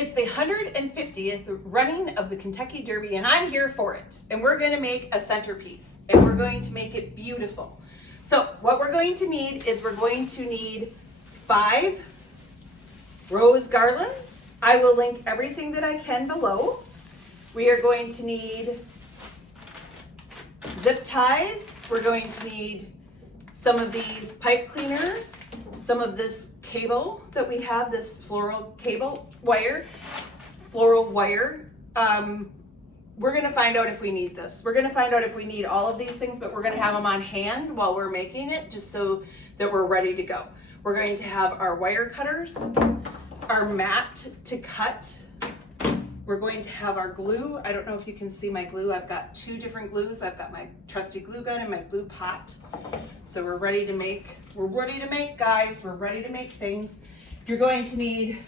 It's the 150th running of the Kentucky Derby, and I'm here for it. And we're going to make a centerpiece, and we're going to make it beautiful. So what we're going to need is we're going to need 5 rose garlands. I will link everything that I can below. We are going to need zip ties. We're going to need some of these pipe cleaners, some of this cable that we have, this floral wire. We're gonna find out if we need this. We're gonna find out if we need all of these things, but we're gonna have them on hand while we're making it, just so that we're ready to go. We're going to have our wire cutters, our mat to cut. We're going to have our glue. I don't know if you can see my glue. I've got 2 different glues. I've got my trusty glue gun and my glue pot. So we're ready to make, guys. We're ready to make things. You're going to need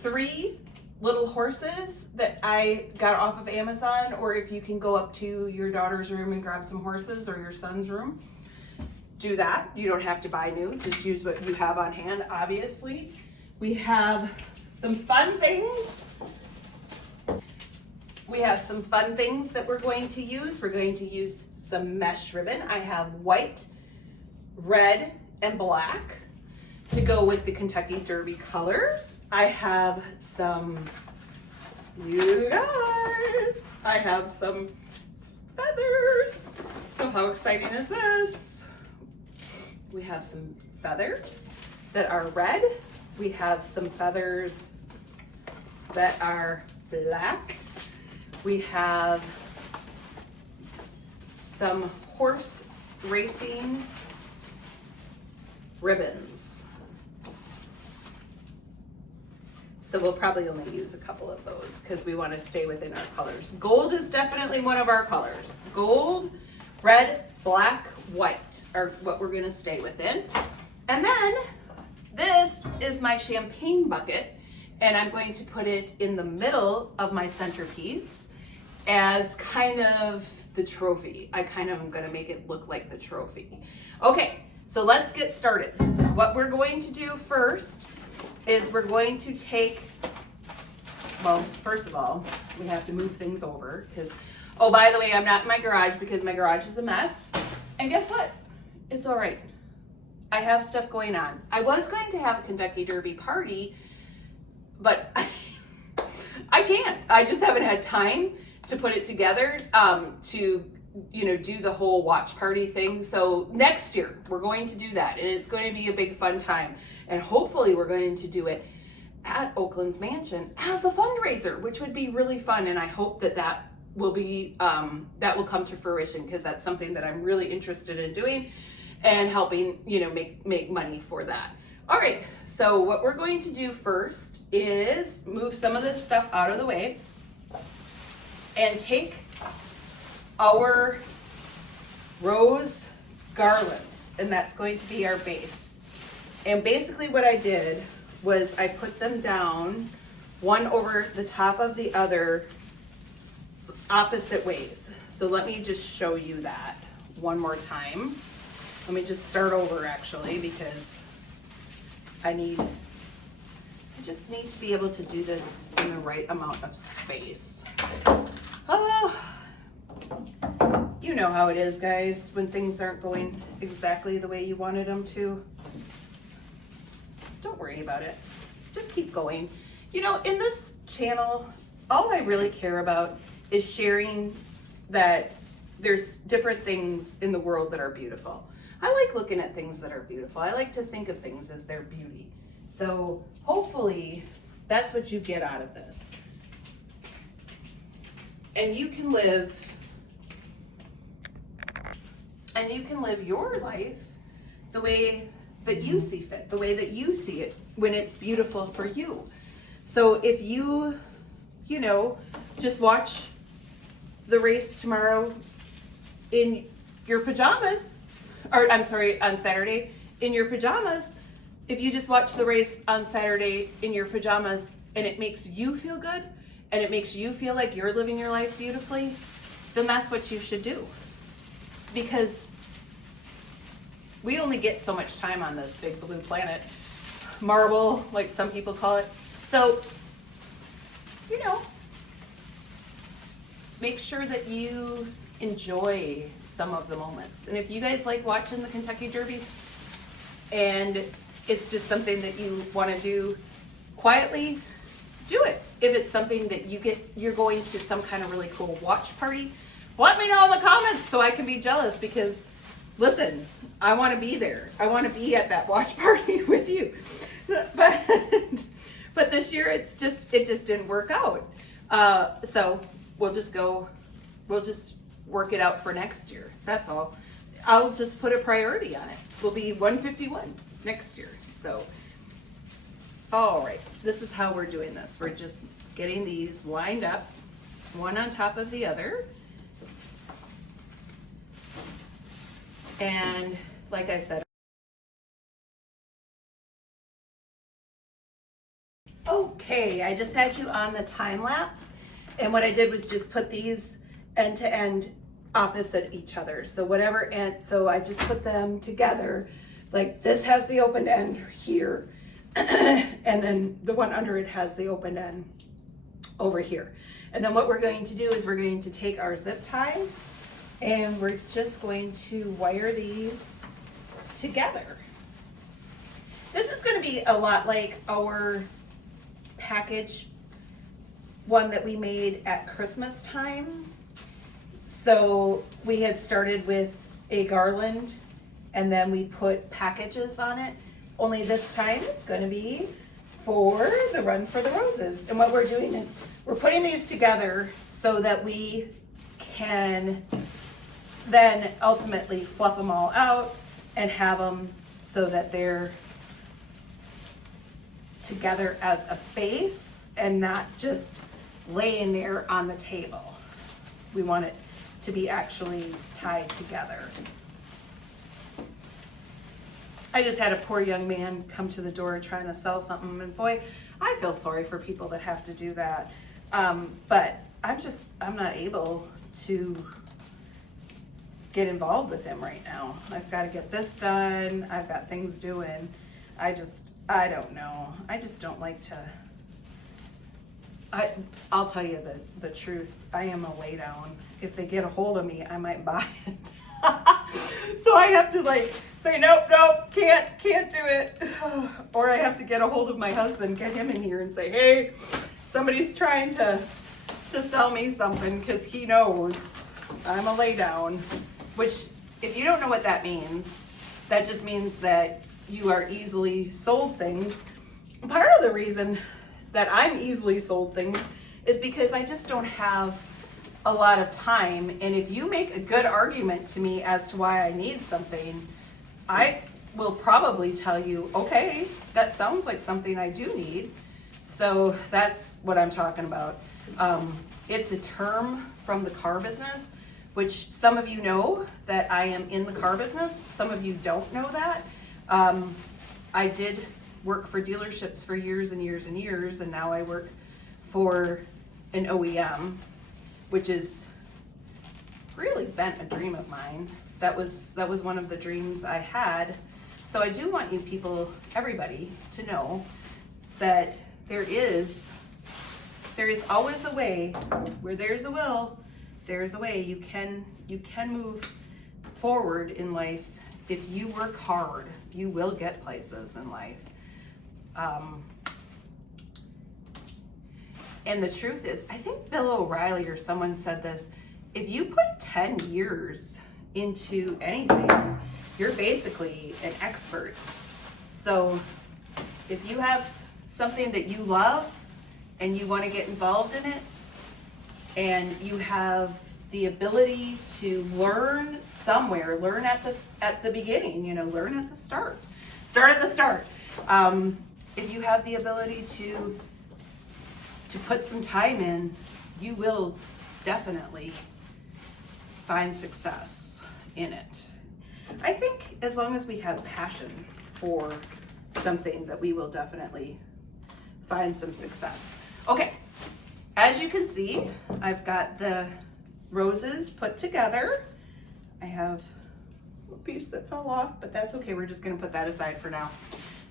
3 little horses that I got off of Amazon, or if you can go up to your daughter's room and grab some horses, or your son's room, do that. You don't have to buy new, just use what you have on hand, obviously. We have some fun things. We have some fun things that we're going to use. We're going to use some mesh ribbon. I have white, red, and black to go with the Kentucky Derby colors. I have some, you guys, I have some feathers. So how exciting is this? We have some feathers that are red. We have some feathers that are black. We have some horse racing ribbons. So we'll probably only use a couple of those because we want to stay within our colors. Gold is definitely one of our colors. Gold, red, black, white are what we're going to stay within. And then this is my champagne bucket, and I'm going to put it in the middle of my centerpiece as kind of the trophy. I kind of am going to make it look like the trophy. Okay, so let's get started. What we're going to do first is we're going to take, well, first of all, we have to move things over because, oh, by the way, I'm not in my garage because my garage is a mess. And guess what? It's all right. I have stuff going on. I was going to have a Kentucky Derby party, but I can't. I just haven't had time to put it together to, you know, do the whole watch party thing. So next year we're going to do that, and it's going to be a big fun time. And hopefully we're going to do it at Oakland's mansion as a fundraiser, which would be really fun. And I hope that that will be that will come to fruition, because that's something that I'm really interested in doing and helping, you know, make money for that. All right, so what we're going to do first is move some of this stuff out of the way and take our rose garlands, and that's going to be our base. And basically what I did was I put them down one over the top of the other opposite ways. So let me just show you that one more time. Let me just start over actually, because I just need to be able to do this in the right amount of space. Oh, you know how it is, guys, when things aren't going exactly the way you wanted them to. Don't worry about it. Just keep going. You know, in this channel, all I really care about is sharing that there's different things in the world that are beautiful. I like looking at things that are beautiful. I like to think of things as their beauty. So hopefully that's what you get out of this. And you can live your life the way that you see fit, the way that you see it when it's beautiful for you. So if you know, just watch the race tomorrow in your pajamas, or I'm sorry, on Saturday in your pajamas, if you just watch the race on Saturday in your pajamas and it makes you feel good and it makes you feel like you're living your life beautifully, then that's what you should do. Because we only get so much time on this big blue planet. marble, like some people call it. So, you know, make sure that you enjoy some of the moments. And if you guys like watching the Kentucky Derby and it's just something that you want to do quietly, do it. If it's something that you're going to some kind of really cool watch party, let me know in the comments so I can be jealous, because listen, I want to be there. I want to be at that watch party with you. But this year it just didn't work out. So we'll just work it out for next year. That's all. I'll just put a priority on it. We'll be 151 next year. So, all right, this is how we're doing this. We're just getting these lined up, one on top of the other. And like I said, okay, I just had you on the time lapse, and what I did was just put these end to end opposite each other. So whatever end, so I just put them together. Like this has the open end here, and then the one under it has the open end over here. And then what we're going to do is we're going to take our zip ties and we're just going to wire these together. This is going to be a lot like our package one that we made at Christmas time. So we had started with a garland and then we put packages on it. Only this time it's going to be for the Run for the Roses. And what we're doing is we're putting these together so that we can then ultimately fluff them all out and have them so that they're together as a base and not just laying there on the table. We want it to be actually tied together. I just had a poor young man come to the door trying to sell something, and boy, I feel sorry for people that have to do that. But I'm not able to get involved with him right now. I've got to get this done. I've got things doing. I don't know. I just don't like to. I'll tell you the truth. I am a lay down. If they get a hold of me, I might buy it. So I have to like say, nope, can't do it. Or I have to get a hold of my husband, get him in here and say, hey, somebody's trying to sell me something, because he knows I'm a lay down. Which, if you don't know what that means, that just means that you are easily sold things. Part of the reason that I'm easily sold things is because I just don't have a lot of time. And if you make a good argument to me as to why I need something, I will probably tell you, okay, that sounds like something I do need. So that's what I'm talking about. It's a term from the car business, which some of you know that I am in the car business. Some of you don't know that. I did work for dealerships for years and years and years, and now I work for an OEM, which has really been a dream of mine. That was one of the dreams I had. So I do want you people, everybody, to know that there is always a way. Where there's a will, there's a way. You can move forward in life. If you work hard, you will get places in life. And the truth is, I think Bill O'Reilly or someone said this, if you put 10 years into anything, you're basically an expert. So if you have something that you love and you want to get involved in it, and you have the ability to learn somewhere, learn at the beginning, learn at the start. Start at the start. If you have the ability to put some time in, you will definitely find success in it. I think as long as we have passion for something, that we will definitely find some success. Okay, as you can see, I've got the roses put together. I have a piece that fell off, but that's okay. We're just gonna put that aside for now.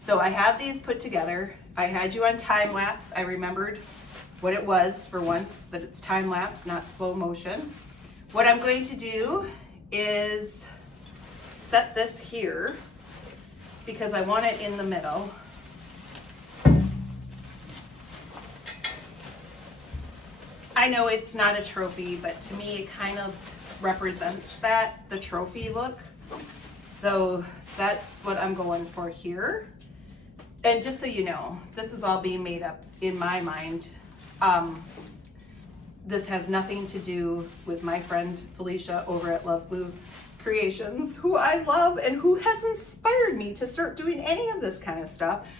So I have these put together. I had you on time lapse. I remembered what it was for once, that it's time lapse, not slow motion. What I'm going to do is set this here because I want it in the middle. I know it's not a trophy, but to me it kind of represents that, the trophy look. So that's what I'm going for here. And just so you know, this is all being made up in my mind. This has nothing to do with my friend Felicia over at Love Blue Creations, who I love and who has inspired me to start doing any of this kind of stuff.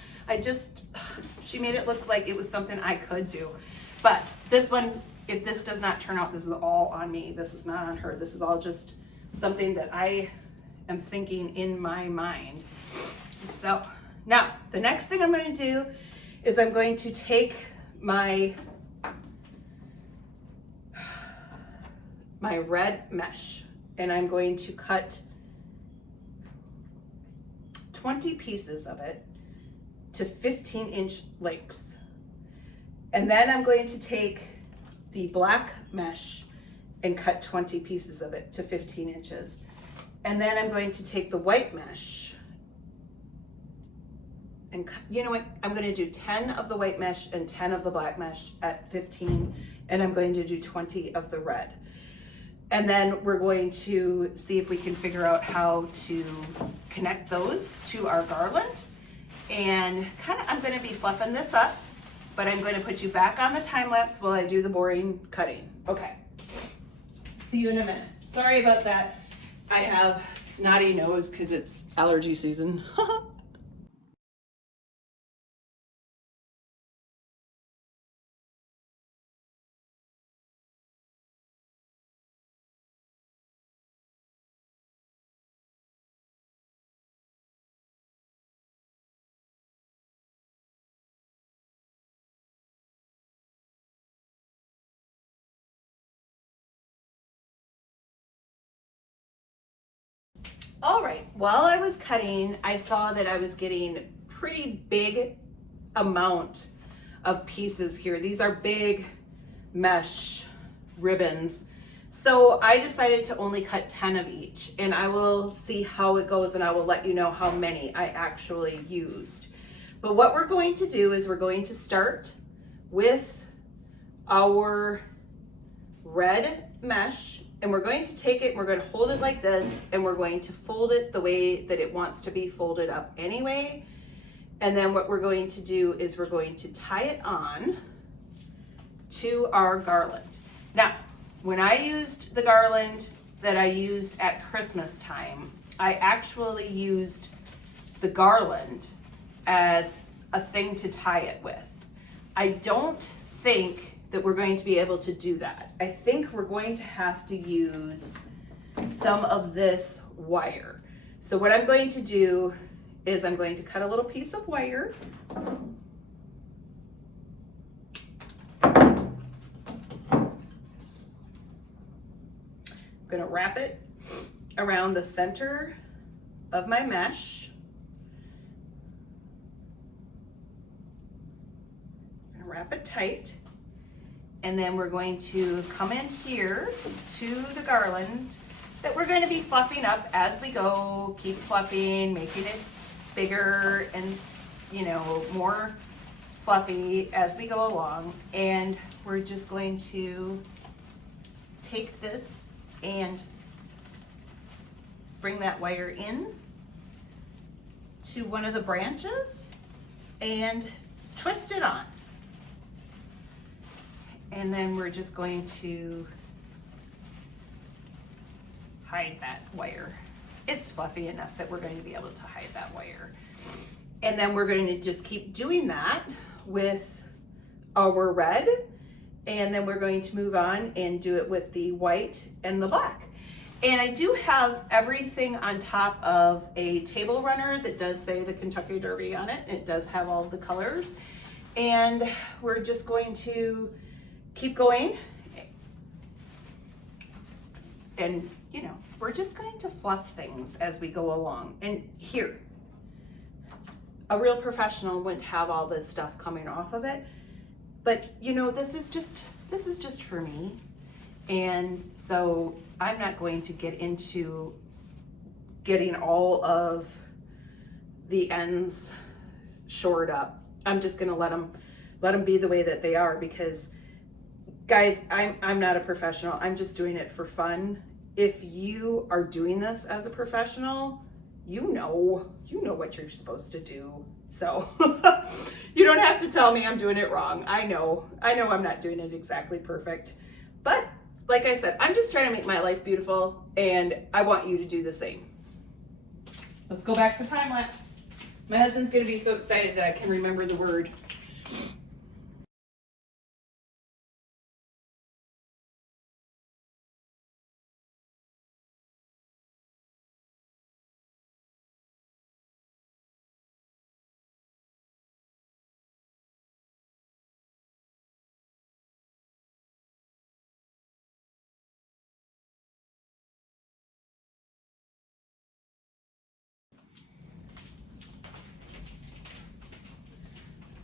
She made it look like it was something I could do. But this one, if this does not turn out, this is all on me. This is not on her. This is all just something that I am thinking in my mind. So now the next thing I'm going to do is I'm going to take my red mesh and I'm going to cut 20 pieces of it to 15-inch lengths. And then I'm going to take the black mesh and cut 20 pieces of it to 15 inches. And then I'm going to take the white mesh and you know what? I'm going to do 10 of the white mesh and 10 of the black mesh at 15, and I'm going to do 20 of the red. And then we're going to see if we can figure out how to connect those to our garland. And I'm going to be fluffing this up, but I'm going to put you back on the time lapse while I do the boring cutting. Okay. See you in a minute. Sorry about that. I have snotty nose because it's allergy season. All right, while I was cutting, I saw that I was getting pretty big amount of pieces here. These are big mesh ribbons. So I decided to only cut 10 of each, and I will see how it goes and I will let you know how many I actually used. But what we're going to do is we're going to start with our red mesh, and we're going to take it and we're going to hold it like this, and we're going to fold it the way that it wants to be folded up anyway. And then what we're going to do is we're going to tie it on to our garland. Now, when I used the garland that I used at Christmas time, I actually used the garland as a thing to tie it with. I don't think that we're going to be able to do that. I think we're going to have to use some of this wire. So what I'm going to do is I'm going to cut a little piece of wire. I'm gonna wrap it around the center of my mesh. I'm gonna wrap it tight. And then we're going to come in here to the garland that we're going to be fluffing up as we go. Keep fluffing, making it bigger and, you know, more fluffy as we go along. And we're just going to take this and bring that wire in to one of the branches and twist it on. And then we're just going to hide that wire. It's fluffy enough that we're going to be able to hide that wire. And then we're going to just keep doing that with our red. And then we're going to move on and do it with the white and the black. And I do have everything on top of a table runner that does say the Kentucky Derby on it. It does have all the colors. And we're just going to keep going, and you know, we're just going to fluff things as we go along. And here, a real professional wouldn't have all this stuff coming off of it. But you know, this is just for me. And so I'm not going to get into getting all of the ends shored up. I'm just gonna let them be the way that they are, because guys, I'm not a professional. I'm just doing it for fun. If you are doing this as a professional, you know what you're supposed to do. So you don't have to tell me I'm doing it wrong. I know I'm not doing it exactly perfect. But like I said, I'm just trying to make my life beautiful, and I want you to do the same. Let's go back to time lapse. My husband's gonna be so excited that I can remember the word.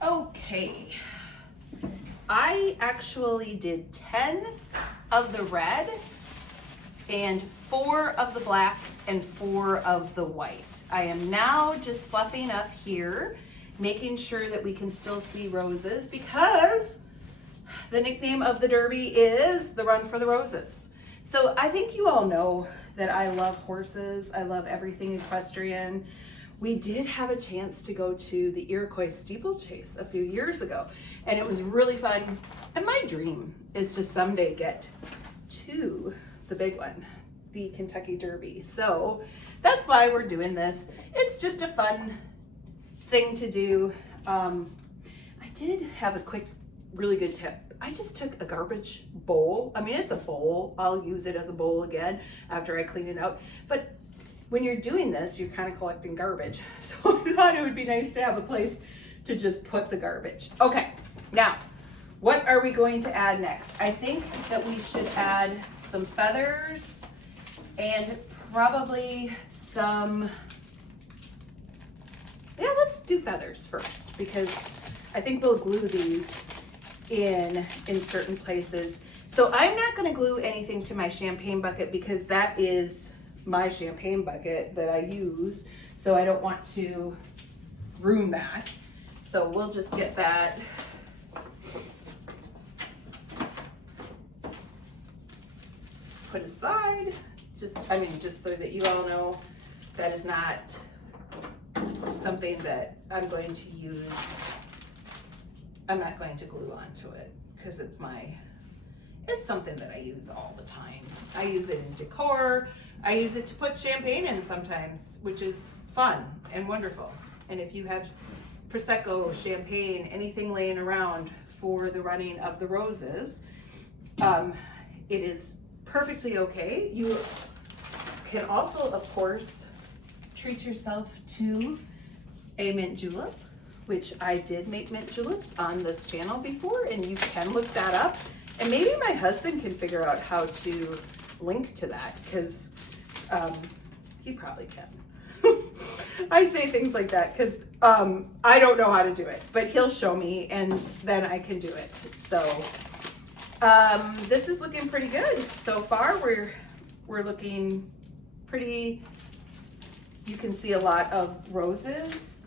Okay, I actually did 10 of the red and 4 of the black and 4 of the white. I am now just fluffing up here, making sure that we can still see roses, because the nickname of the Derby is the Run for the Roses. So I think you all know that I love horses. I love everything equestrian. We did have a chance to go to the Iroquois steeplechase a few years ago, and it was really fun. And my dream is to someday get to the big one, the Kentucky Derby. So that's why we're doing this. It's just a fun thing to do. I did have a quick, really good tip. I just took a garbage bowl. I mean, it's a bowl. I'll use it as a bowl again after I clean it out. But when you're doing this, you're kind of collecting garbage. So I thought it would be nice to have a place to just put the garbage. Okay, now, what are we going to add next? I think that we should add some feathers and probably some, yeah, let's do feathers first, because I think we'll glue these in certain places. So I'm not gonna glue anything to my champagne bucket, because that is my champagne bucket that I use, so I don't want to ruin that. So we'll just get that put aside, just so that you all know that is not something that I'm going to use. I'm not going to glue onto it, because it's something that I use all the time. I use it in decor. I use it to put champagne in sometimes, which is fun and wonderful. And if you have Prosecco, champagne, anything laying around for the running of the roses, it is perfectly okay. You can also, of course, treat yourself to a mint julep, which I did make mint juleps on this channel before, and you can look that up. And maybe my husband can figure out how to link to that, because he probably can. I say things like that because I don't know how to do it, but he'll show me and then I can do it. So this is looking pretty good so far. We're looking pretty, you can see a lot of roses.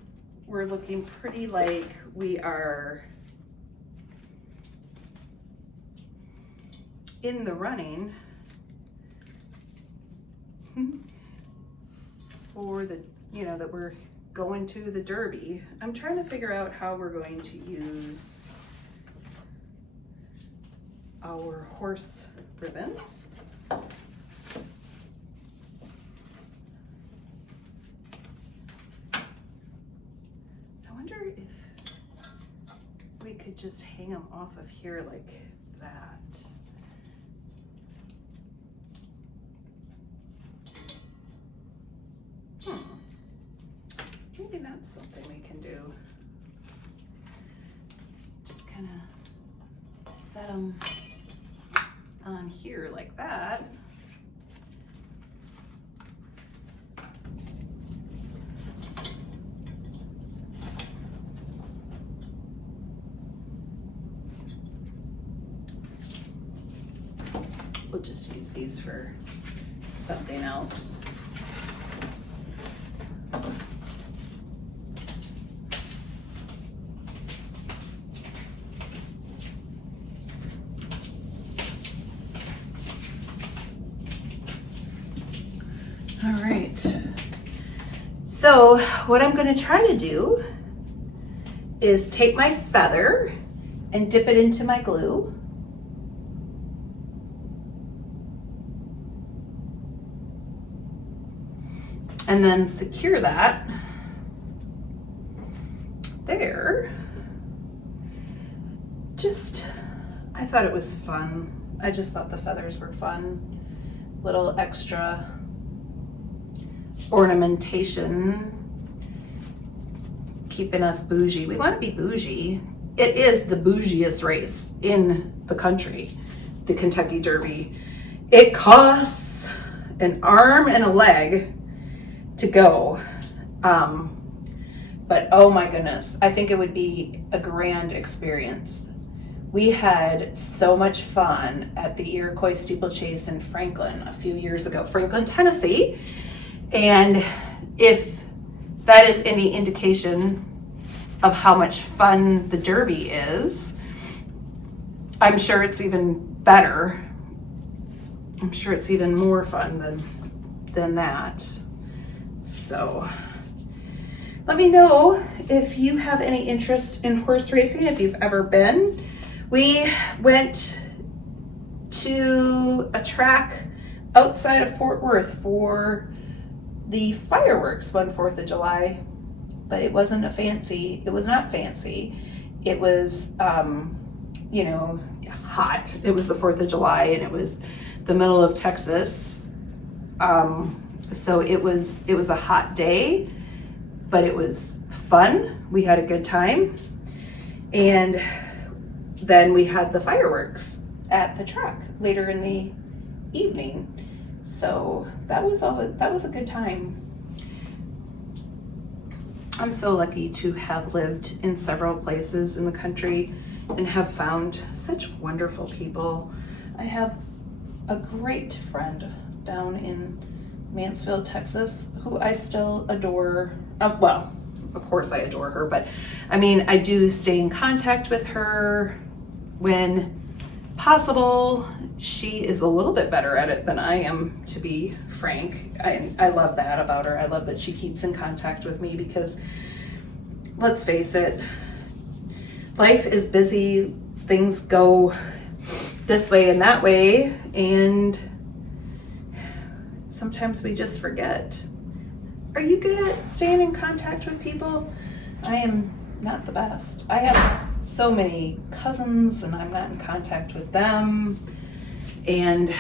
We're looking pretty like we are in the running for the, that we're going to the Derby. I'm trying to figure out how we're going to use our horse ribbons. I wonder if we could just hang them off of here like that. Maybe that's something we can do. Just kind of set them on here like that. We'll just use these for something else. All right, so what I'm going to try to do is take my feather and dip it into my glue. And then secure that there. I thought it was fun. I just thought the feathers were fun. Little extra ornamentation, keeping us bougie. We want to be bougie. It is the bougiest race in the country, the Kentucky Derby. It costs an arm and a leg to go. But oh my goodness, I think it would be a grand experience. We had so much fun at the Iroquois Steeplechase in Franklin a few years ago, Franklin, Tennessee. And if that is any indication of how much fun the Derby is, I'm sure it's even better. I'm sure it's even more fun than that. So let me know if you have any interest in horse racing, if you've ever been. We went to a track outside of Fort Worth for the fireworks one 4th of July, but it wasn't not fancy. It was, hot. It was the 4th of July and it was the middle of Texas. So it was a hot day, but it was fun. We had a good time. And then we had the fireworks at the track later in the evening. So that was a good time. I'm so lucky to have lived in several places in the country and have found such wonderful people. I have a great friend down in Mansfield, Texas, who I still adore. Well, of course I adore her, but I mean, I do stay in contact with her when possible. She is a little bit better at it than I am, to be frank. I love that about her. I love that she keeps in contact with me because, let's face it, life is busy. Things go this way and that way, and sometimes we just forget. Are you good at staying in contact with people? I am not the best. I have so many cousins and I'm not in contact with them. And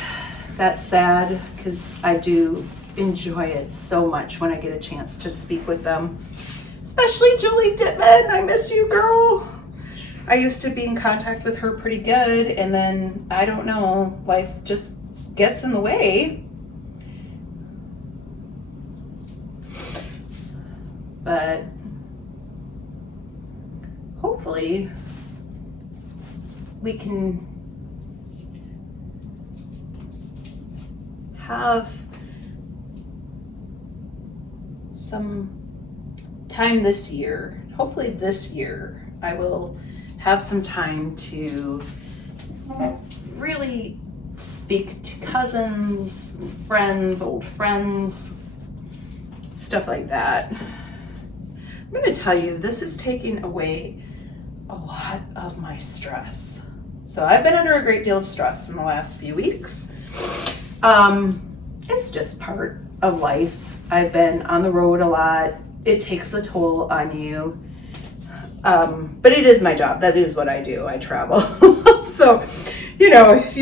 that's sad because I do enjoy it so much when I get a chance to speak with them. Especially Julie Dittman. I miss you, girl. I used to be in contact with her pretty good, and then I don't know, life just gets in the way. But hopefully we can have some time this year. Hopefully this year I will have some time to really speak to cousins, friends, old friends, stuff like that. I'm going to tell you, this is taking away a lot of my stress. So I've been under a great deal of stress in the last few weeks. It's just part of life. I've been on the road a lot. It takes a toll on you. But it is my job. That is what I do. I travel. So, you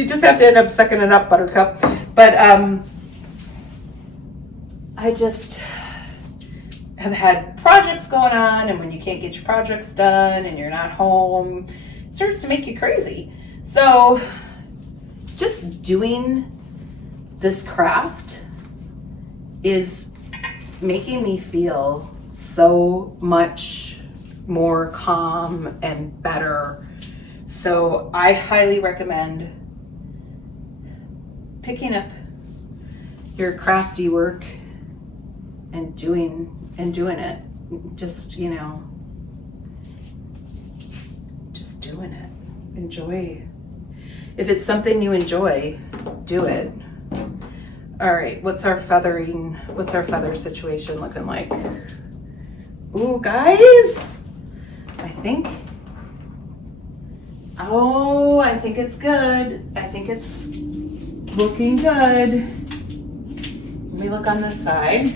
just have to end up sucking it up, buttercup. But I just have had projects going on, and when you can't get your projects done and you're not home, it starts to make you crazy. So just doing this craft is making me feel so much more calm and better. So I highly recommend picking up your crafty work and doing it. Just, you know, just doing it. Enjoy. If it's something you enjoy, do it. All right, what's our feather situation looking like? Ooh, guys, I think it's good. I think it's looking good. Let me look on this side.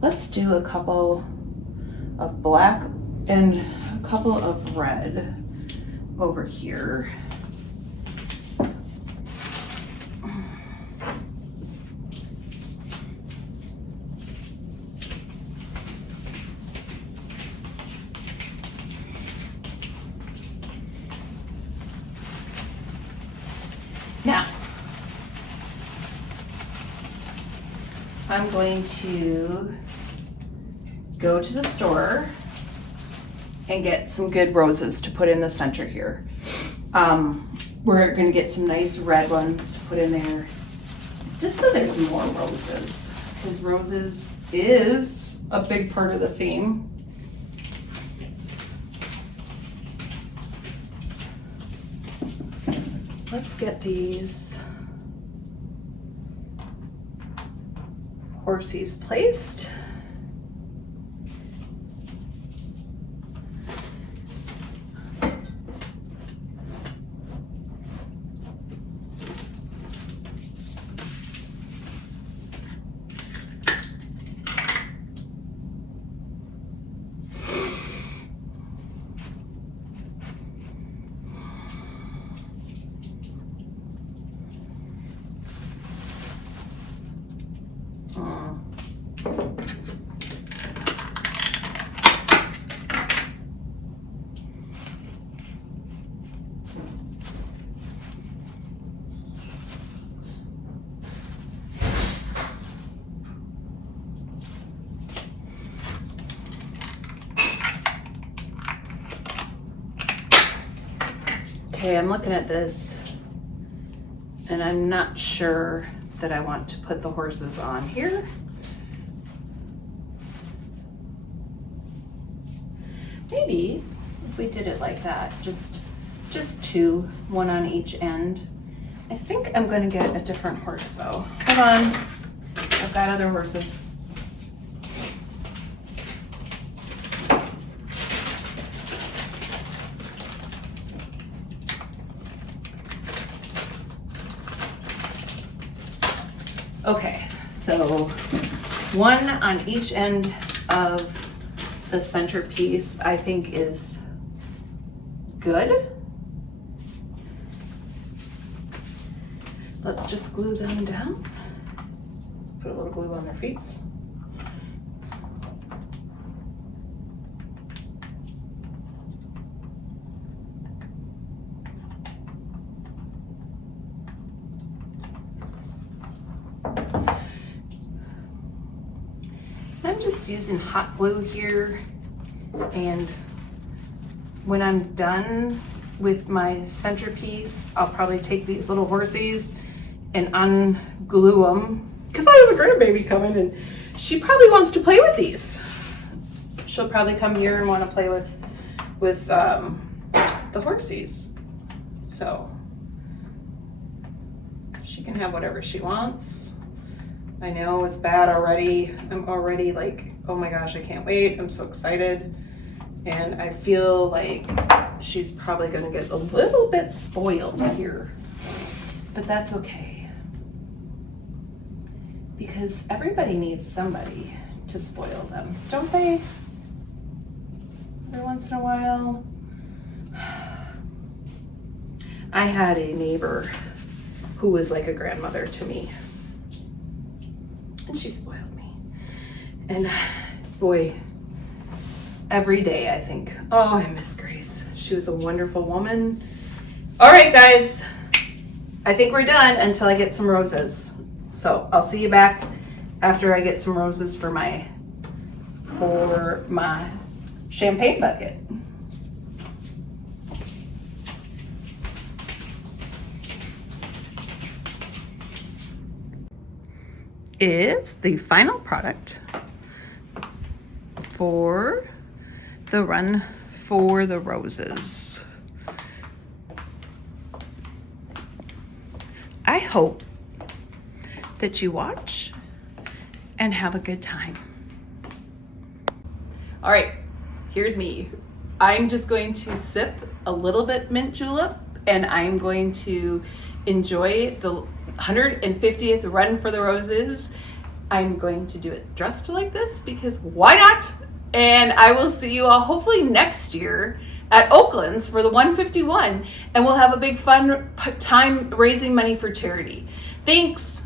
Let's do a couple of black and a couple of red over here. Now, I'm going to go to the store and get some good roses to put in the center here. We're going to get some nice red ones to put in there, just so there's more roses, because roses is a big part of the theme. Let's get these horsies placed. Okay, I'm looking at this and I'm not sure that I want to put the horses on here. Maybe if we did it like that, just two, one on each end. I think I'm going to get a different horse though. Hold on, I've got other horses. Okay, so one on each end of the centerpiece I think is good. Let's just glue them down. Put a little glue on their feet. I'm just using hot glue here, and when I'm done with my centerpiece, I'll probably take these little horsies and unglue them, because I have a grandbaby coming and she probably wants to play with these. She'll probably come here and want to play with the horsies. So she can have whatever she wants. I know it's bad already. I'm already like, oh my gosh, I can't wait. I'm so excited. And I feel like she's probably gonna get a little bit spoiled here, but that's okay. Because everybody needs somebody to spoil them, don't they? Every once in a while. I had a neighbor who was like a grandmother to me. And she spoiled me. And boy, every day I think, oh, I miss Grace. She was a wonderful woman. All right, guys, I think we're done until I get some roses. So I'll see you back after I get some roses for my champagne bucket. is the final product for the Run for the Roses. I hope that you watch and have a good time. All right, here's me. I'm just going to sip a little bit mint julep, and I'm going to enjoy the 150th Run for the Roses. I'm going to do it dressed like this because why not? And I will see you all hopefully next year at Oakland's for the 151, and we'll have a big fun time raising money for charity. Thanks.